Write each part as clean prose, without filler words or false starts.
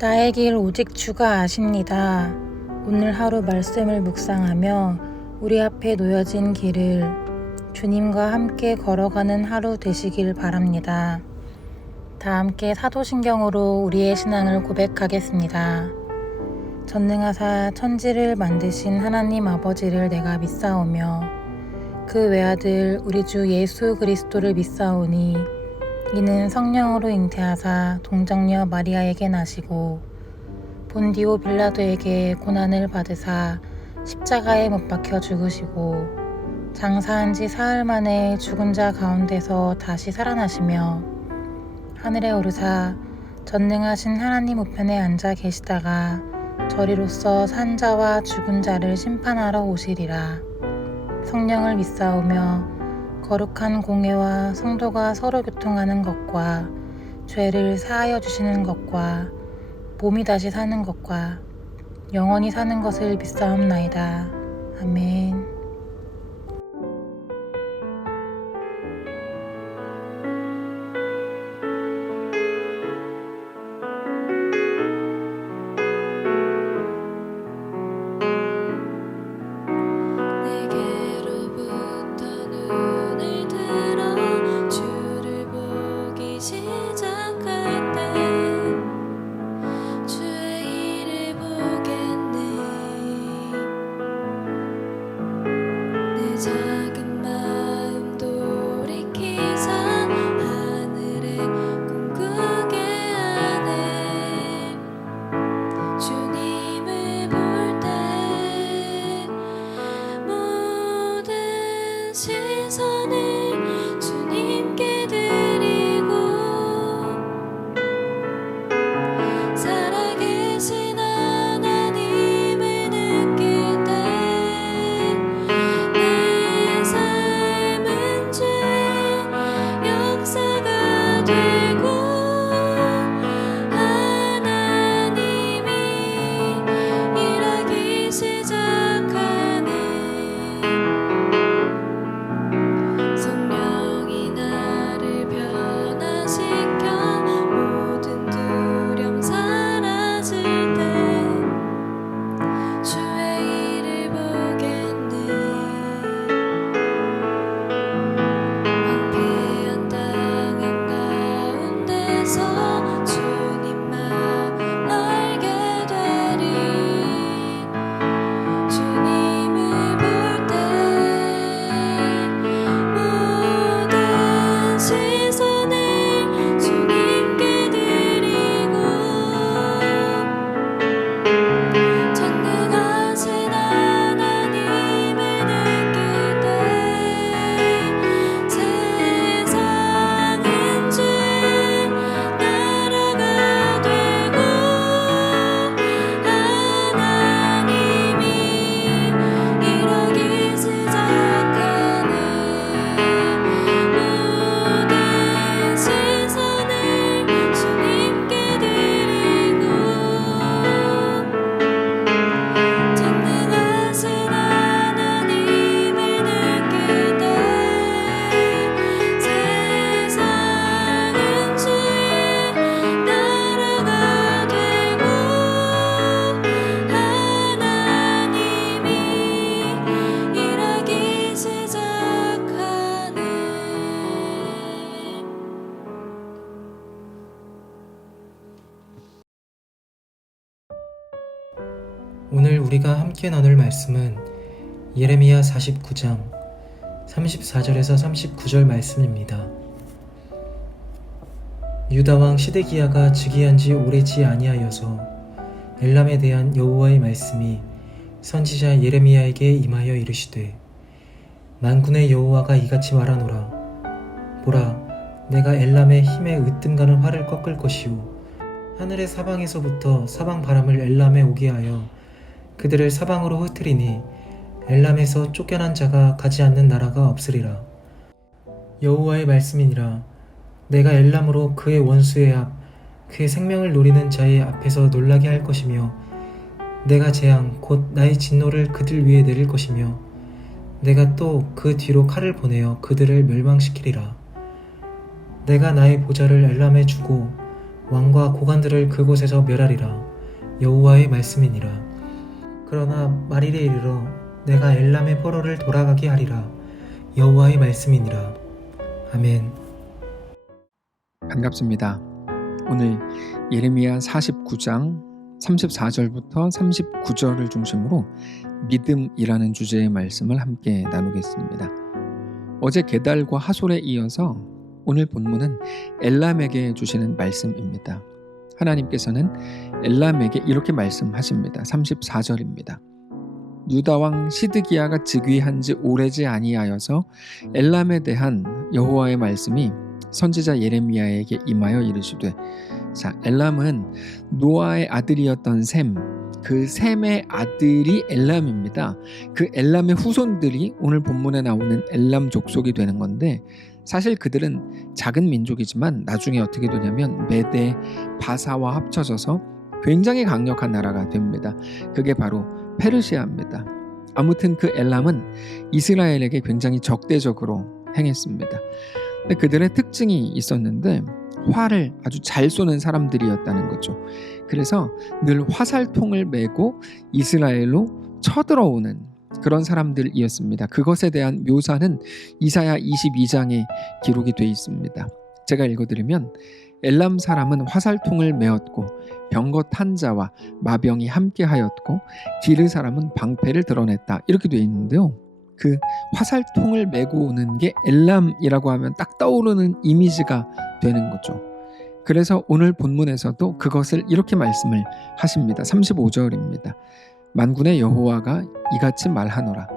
나의 길 오직 주가 아십니다. 오늘 하루 말씀을 묵상하며 우리 앞에 놓여진 길을 주님과 함께 걸어가는 하루 되시길 바랍니다. 다 함께 사도신경으로 우리의 신앙을 고백하겠습니다. 전능하사 천지를 만드신 하나님 아버지를 내가 믿사오며 그 외아들 우리 주 예수 그리스도를 믿사오니 이는 성령으로 잉태하사 동정녀 마리아에게 나시고 본디오 빌라도에게 고난을 받으사 십자가에 못 박혀 죽으시고 장사한 지 사흘 만에 죽은 자 가운데서 다시 살아나시며 하늘에 오르사 전능하신 하나님 우편에 앉아 계시다가 저리로서 산 자와 죽은 자를 심판하러 오시리라. 성령을 믿사오며 거룩한 공회와 성도가 서로 교통하는 것과 죄를 사하여 주시는 것과 몸이 다시 사는 것과 영원히 사는 것을 믿사옵나이다. 아멘. 작은 마음 돌이키사 하늘에 꿈꾸게 하네. 주님을 볼 때 모든 시선을 주님께 드리고 살아계신 하나님을 느낄 때 오늘 우리가 함께 나눌 말씀은 예레미야 49장 34절에서 39절 말씀입니다. 유다왕 시드기야가 즉위한 지 오래지 아니하여서 엘람에 대한 여호와의 말씀이 선지자 예레미야에게 임하여 이르시되 만군의 여호와가 이같이 말하노라. 보라, 내가 엘람의 힘에 으뜸가는 활을 꺾을 것이요 하늘의 사방에서부터 사방 바람을 엘람에 오게 하여 그들을 사방으로 흩트리니 엘람에서 쫓겨난 자가 가지 않는 나라가 없으리라. 여호와의 말씀이니라. 내가 엘람으로 그의 원수의 앞, 그의 생명을 노리는 자의 앞에서 놀라게 할 것이며 내가 재앙 곧 나의 진노를 그들 위에 내릴 것이며 내가 또 그 뒤로 칼을 보내어 그들을 멸망시키리라. 내가 나의 보좌를 엘람에 주고 왕과 고관들을 그곳에서 멸하리라. 여호와의 말씀이니라. 그러나 말일에 이르러 내가 엘람의 포로를 돌아가게 하리라. 여호와의 말씀이니라. 아멘. 반갑습니다. 오늘 예레미야 49장 34절부터 39절을 중심으로 믿음이라는 주제의 말씀을 함께 나누겠습니다. 어제 게달과 하솔에 이어서 오늘 본문은 엘람에게 주시는 말씀입니다. 하나님께서는 엘람에게 이렇게 말씀하십니다. 34절입니다. 유다왕 시드기야가 즉위한 지 오래지 아니하여서 엘람에 대한 여호와의 말씀이 선지자 예레미야에게 임하여 이르시되, 자, 엘람은 노아의 아들이었던 셈, 그 셈의 아들이 엘람입니다. 그 엘람의 후손들이 오늘 본문에 나오는 엘람 족속이 되는 건데, 사실 그들은 작은 민족이지만 나중에 어떻게 되냐면 메대, 바사와 합쳐져서 굉장히 강력한 나라가 됩니다. 그게 바로 페르시아입니다. 아무튼 그 엘람은 이스라엘에게 굉장히 적대적으로 행했습니다. 근데 그들의 특징이 있었는데 활을 아주 잘 쏘는 사람들이었다는 거죠. 그래서 늘 화살통을 메고 이스라엘로 쳐들어오는 그런 사람들이었습니다. 그것에 대한 묘사는 이사야 22장에 기록이 되어 있습니다. 제가 읽어드리면, 엘람 사람은 화살통을 메었고 병거 탄 자와 마병이 함께하였고 디르 사람은 방패를 드러냈다, 이렇게 되어 있는데요. 그 화살통을 메고 오는 게 엘람이라고 하면 딱 떠오르는 이미지가 되는 거죠. 그래서 오늘 본문에서도 그것을 이렇게 말씀을 하십니다. 35절입니다. 만군의 여호와가 이같이 말하노라.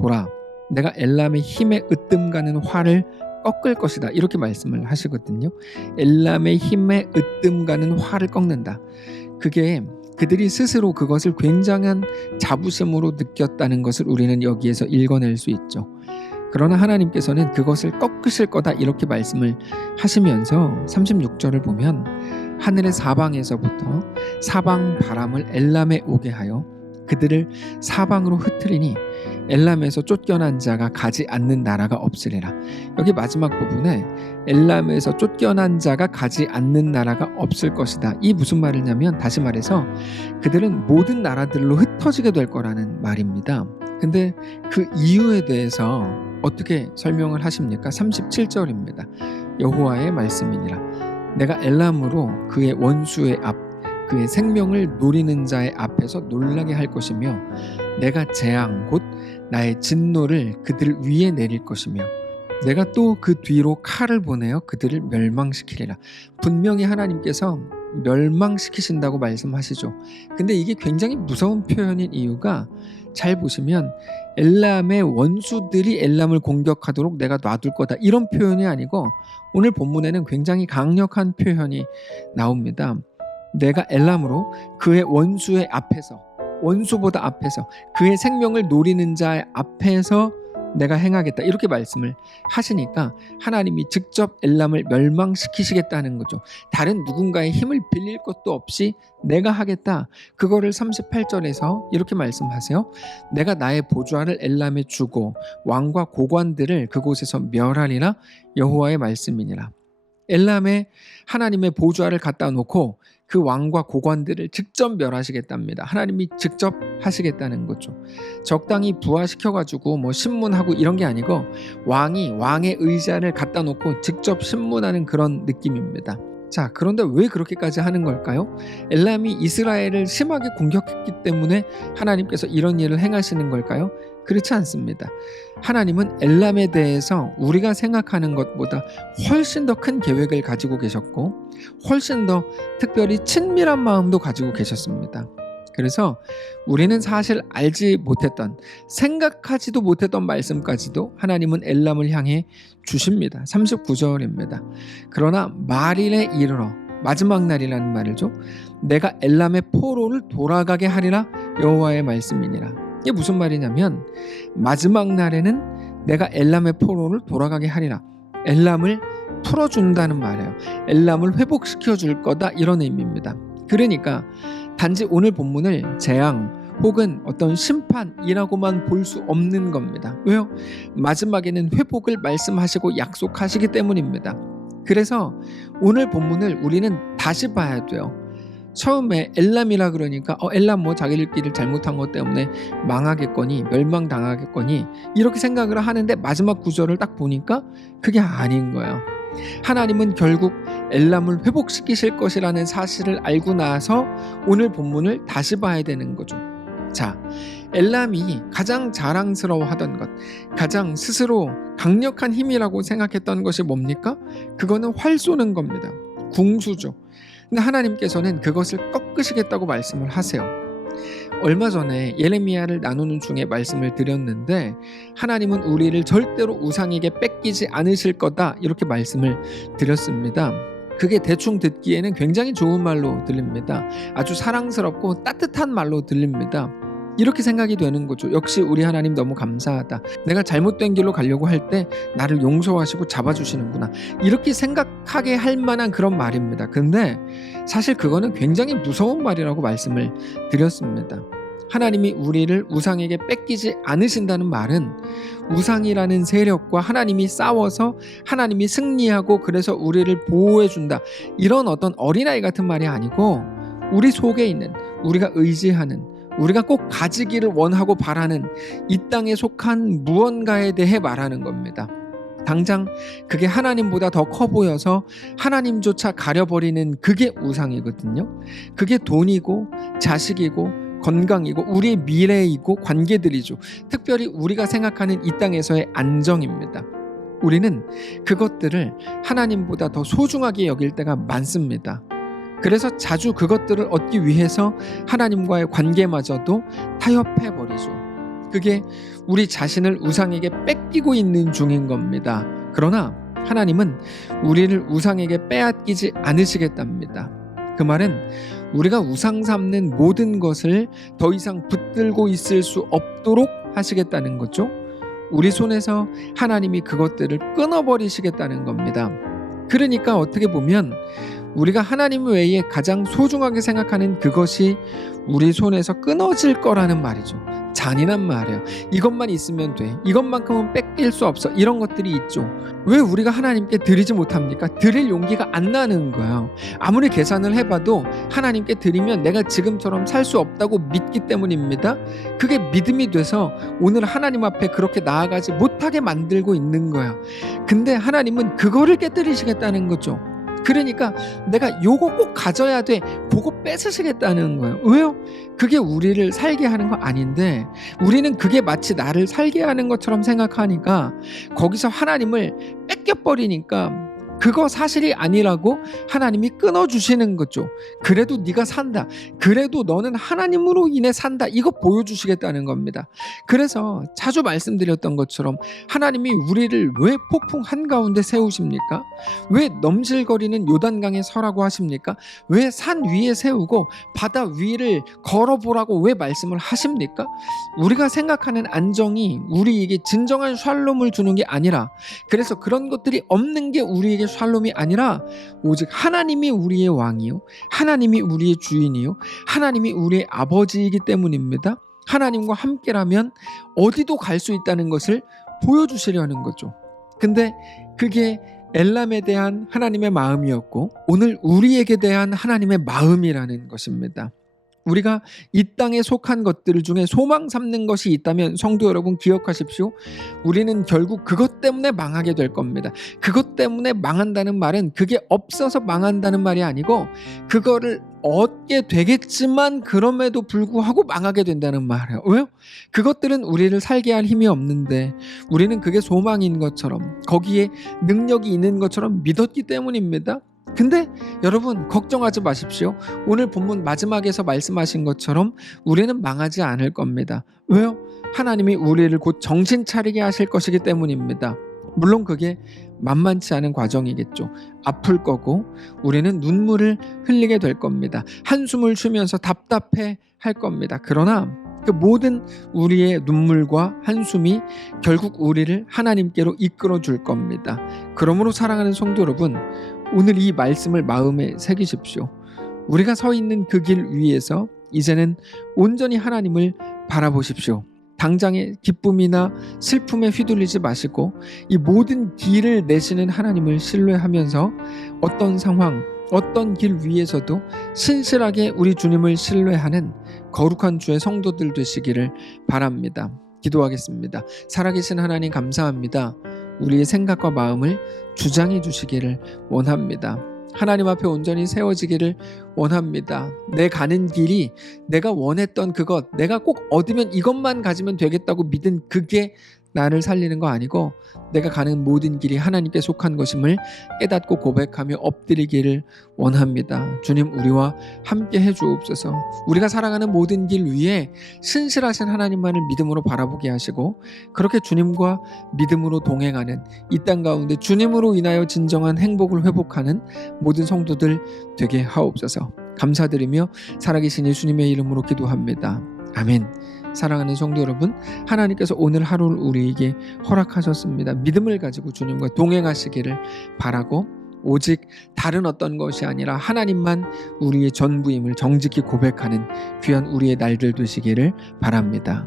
보라, 내가 엘람의 힘에 으뜸가는 활을 꺾을 것이다, 이렇게 말씀을 하시거든요. 엘람의 힘에 으뜸가는 활을 꺾는다. 그게 그들이 스스로 그것을 굉장한 자부심으로 느꼈다는 것을 우리는 여기에서 읽어낼 수 있죠. 그러나 하나님께서는 그것을 꺾으실 거다, 이렇게 말씀을 하시면서 36절을 보면, 하늘의 사방에서부터 사방 바람을 엘람에 오게 하여 그들을 사방으로 흩트리니 엘람에서 쫓겨난 자가 가지 않는 나라가 없으리라. 여기 마지막 부분에 엘람에서 쫓겨난 자가 가지 않는 나라가 없을 것이다. 이 무슨 말이냐면, 다시 말해서 그들은 모든 나라들로 흩어지게 될 거라는 말입니다. 근데 그 이유에 대해서 어떻게 설명을 하십니까? 37절입니다. 여호와의 말씀이니라. 내가 엘람으로 그의 원수의 앞, 그의 생명을 노리는 자의 앞에서 놀라게 할 것이며, 내가 재앙 곧 나의 진노를 그들 위에 내릴 것이며, 내가 또 그 뒤로 칼을 보내어 그들을 멸망시키리라. 분명히 하나님께서 멸망시키신다고 말씀하시죠. 근데 이게 굉장히 무서운 표현인 이유가, 잘 보시면 엘람의 원수들이 엘람을 공격하도록 내가 놔둘 거다, 이런 표현이 아니고 오늘 본문에는 굉장히 강력한 표현이 나옵니다. 내가 엘람으로 그의 원수의 앞에서, 원수보다 앞에서, 그의 생명을 노리는 자의 앞에서 내가 행하겠다, 이렇게 말씀을 하시니까 하나님이 직접 엘람을 멸망시키시겠다는 거죠. 다른 누군가의 힘을 빌릴 것도 없이 내가 하겠다. 그거를 38절에서 이렇게 말씀하세요. 내가 나의 보좌를 엘람에 주고 왕과 고관들을 그곳에서 멸하리라. 여호와의 말씀이니라. 엘람에 하나님의 보좌를 갖다 놓고 그 왕과 고관들을 직접 멸하시겠답니다. 하나님이 직접 하시겠다는 거죠. 적당히 부하시켜가지고 뭐 신문하고 이런 게 아니고 왕이 왕의 의자를 갖다 놓고 직접 신문하는 그런 느낌입니다. 자, 그런데 왜 그렇게까지 하는 걸까요? 엘람이 이스라엘을 심하게 공격했기 때문에 하나님께서 이런 일을 행하시는 걸까요? 그렇지 않습니다. 하나님은 엘람에 대해서 우리가 생각하는 것보다 훨씬 더 큰 계획을 가지고 계셨고, 훨씬 더 특별히 친밀한 마음도 가지고 계셨습니다. 그래서 우리는 사실 알지 못했던, 생각하지도 못했던 말씀까지도 하나님은 엘람을 향해 주십니다. 39절입니다. 그러나 말일에 이르러, 마지막 날이라는 말이죠. 내가 엘람의 포로를 돌아가게 하리라. 여호와의 말씀이니라. 이게 무슨 말이냐면, 마지막 날에는 내가 엘람의 포로를 돌아가게 하리라. 엘람을 풀어준다는 말이에요. 엘람을 회복시켜 줄 거다, 이런 의미입니다. 그러니까 단지 오늘 본문을 재앙 혹은 어떤 심판이라고만 볼 수 없는 겁니다. 왜요? 마지막에는 회복을 말씀하시고 약속하시기 때문입니다. 그래서 오늘 본문을 우리는 다시 봐야 돼요. 처음에 엘람이라 그러니까 엘람 뭐 자기들끼리 잘못한 것 때문에 망하겠거니 멸망당하겠거니 이렇게 생각을 하는데 마지막 구절을 딱 보니까 그게 아닌 거예요. 하나님은 결국 엘람을 회복시키실 것이라는 사실을 알고 나서 오늘 본문을 다시 봐야 되는 거죠. 자, 엘람이 가장 자랑스러워하던 것, 가장 스스로 강력한 힘이라고 생각했던 것이 뭡니까? 그거는 활 쏘는 겁니다. 궁수죠. 근데 하나님께서는 그것을 꺾으시겠다고 말씀을 하세요. 얼마 전에 예레미야를 나누는 중에 말씀을 드렸는데 하나님은 우리를 절대로 우상에게 뺏기지 않으실 거다 이렇게 말씀을 드렸습니다. 그게 대충 듣기에는 굉장히 좋은 말로 들립니다. 아주 사랑스럽고 따뜻한 말로 들립니다. 이렇게 생각이 되는 거죠. 역시 우리 하나님 너무 감사하다. 내가 잘못된 길로 가려고 할 때 나를 용서하시고 잡아주시는구나. 이렇게 생각하게 할 만한 그런 말입니다. 근데 사실 그거는 굉장히 무서운 말이라고 말씀을 드렸습니다. 하나님이 우리를 우상에게 뺏기지 않으신다는 말은 우상이라는 세력과 하나님이 싸워서 하나님이 승리하고 그래서 우리를 보호해준다. 이런 어떤 어린아이 같은 말이 아니고 우리 속에 있는 우리가 의지하는 우리가 꼭 가지기를 원하고 바라는 이 땅에 속한 무언가에 대해 말하는 겁니다. 당장 그게 하나님보다 더 커 보여서 하나님조차 가려버리는 그게 우상이거든요. 그게 돈이고 자식이고 건강이고 우리의 미래이고 관계들이죠. 특별히 우리가 생각하는 이 땅에서의 안정입니다. 우리는 그것들을 하나님보다 더 소중하게 여길 때가 많습니다. 그래서 자주 그것들을 얻기 위해서 하나님과의 관계마저도 타협해버리죠. 그게 우리 자신을 우상에게 뺏기고 있는 중인 겁니다. 그러나 하나님은 우리를 우상에게 빼앗기지 않으시겠답니다. 그 말은 우리가 우상 삼는 모든 것을 더 이상 붙들고 있을 수 없도록 하시겠다는 거죠. 우리 손에서 하나님이 그것들을 끊어버리시겠다는 겁니다. 그러니까 어떻게 보면 우리가 하나님 외에 가장 소중하게 생각하는 그것이 우리 손에서 끊어질 거라는 말이죠. 잔인한 말이에요. 이것만 있으면 돼. 이것만큼은 뺏길 수 없어. 이런 것들이 있죠. 왜 우리가 하나님께 드리지 못합니까? 드릴 용기가 안 나는 거예요. 아무리 계산을 해봐도 하나님께 드리면 내가 지금처럼 살 수 없다고 믿기 때문입니다. 그게 믿음이 돼서 오늘 하나님 앞에 그렇게 나아가지 못하게 만들고 있는 거예요. 근데 하나님은 그거를 깨뜨리시겠다는 거죠. 그러니까 내가 요거 꼭 가져야 돼. 그거 뺏으시겠다는 거예요. 왜요? 그게 우리를 살게 하는 거 아닌데 우리는 그게 마치 나를 살게 하는 것처럼 생각하니까 거기서 하나님을 뺏겨버리니까 그거 사실이 아니라고 하나님이 끊어주시는 거죠. 그래도 네가 산다. 그래도 너는 하나님으로 인해 산다. 이거 보여주시겠다는 겁니다. 그래서 자주 말씀드렸던 것처럼 하나님이 우리를 왜 폭풍 한가운데 세우십니까? 왜 넘실거리는 요단강에 서라고 하십니까? 왜 산 위에 세우고 바다 위를 걸어보라고 왜 말씀을 하십니까? 우리가 생각하는 안정이 우리에게 진정한 샬롬을 주는 게 아니라 그래서 그런 것들이 없는 게 우리에게 샬롬이 아니라 오직 하나님이 우리의 왕이요 하나님이 우리의 주인이요 하나님이 우리의 아버지이기 때문입니다. 하나님과 함께라면 어디도 갈 수 있다는 것을 보여주시려는 거죠. 근데 그게 엘람에 대한 하나님의 마음이었고 오늘 우리에게 대한 하나님의 마음이라는 것입니다. 우리가 이 땅에 속한 것들 중에 소망 삼는 것이 있다면 성도 여러분 기억하십시오. 우리는 결국 그것 때문에 망하게 될 겁니다. 그것 때문에 망한다는 말은 그게 없어서 망한다는 말이 아니고 그거를 얻게 되겠지만 그럼에도 불구하고 망하게 된다는 말이에요. 왜요? 그것들은 우리를 살게 할 힘이 없는데 우리는 그게 소망인 것처럼 거기에 능력이 있는 것처럼 믿었기 때문입니다. 근데 여러분 걱정하지 마십시오. 오늘 본문 마지막에서 말씀하신 것처럼 우리는 망하지 않을 겁니다. 왜요? 하나님이 우리를 곧 정신 차리게 하실 것이기 때문입니다. 물론 그게 만만치 않은 과정이겠죠. 아플 거고 우리는 눈물을 흘리게 될 겁니다. 한숨을 쉬면서 답답해 할 겁니다. 그러나 그 모든 우리의 눈물과 한숨이 결국 우리를 하나님께로 이끌어 줄 겁니다. 그러므로 사랑하는 성도 여러분, 오늘 이 말씀을 마음에 새기십시오. 우리가 서 있는 그 길 위에서 이제는 온전히 하나님을 바라보십시오. 당장의 기쁨이나 슬픔에 휘둘리지 마시고 이 모든 길을 내시는 하나님을 신뢰하면서 어떤 상황, 어떤 길 위에서도 신실하게 우리 주님을 신뢰하는 거룩한 주의 성도들 되시기를 바랍니다. 기도하겠습니다. 살아계신 하나님 감사합니다. 우리의 생각과 마음을 주장해 주시기를 원합니다. 하나님 앞에 온전히 세워지기를 원합니다. 내 가는 길이 내가 원했던 그것, 내가 꼭 얻으면 이것만 가지면 되겠다고 믿은 그게 나를 살리는 거 아니고 내가 가는 모든 길이 하나님께 속한 것임을 깨닫고 고백하며 엎드리기를 원합니다. 주님, 우리와 함께 해주옵소서. 우리가 살아가는 모든 길 위에 신실하신 하나님만을 믿음으로 바라보게 하시고 그렇게 주님과 믿음으로 동행하는 이 땅 가운데 주님으로 인하여 진정한 행복을 회복하는 모든 성도들 되게 하옵소서. 감사드리며 살아계신 예수님의 이름으로 기도합니다. 아멘. 사랑하는 성도 여러분, 하나님께서 오늘 하루를 우리에게 허락하셨습니다. 믿음을 가지고 주님과 동행하시기를 바라고 오직 다른 어떤 것이 아니라 하나님만 우리의 전부임을 정직히 고백하는 귀한 우리의 날들 되시기를 바랍니다.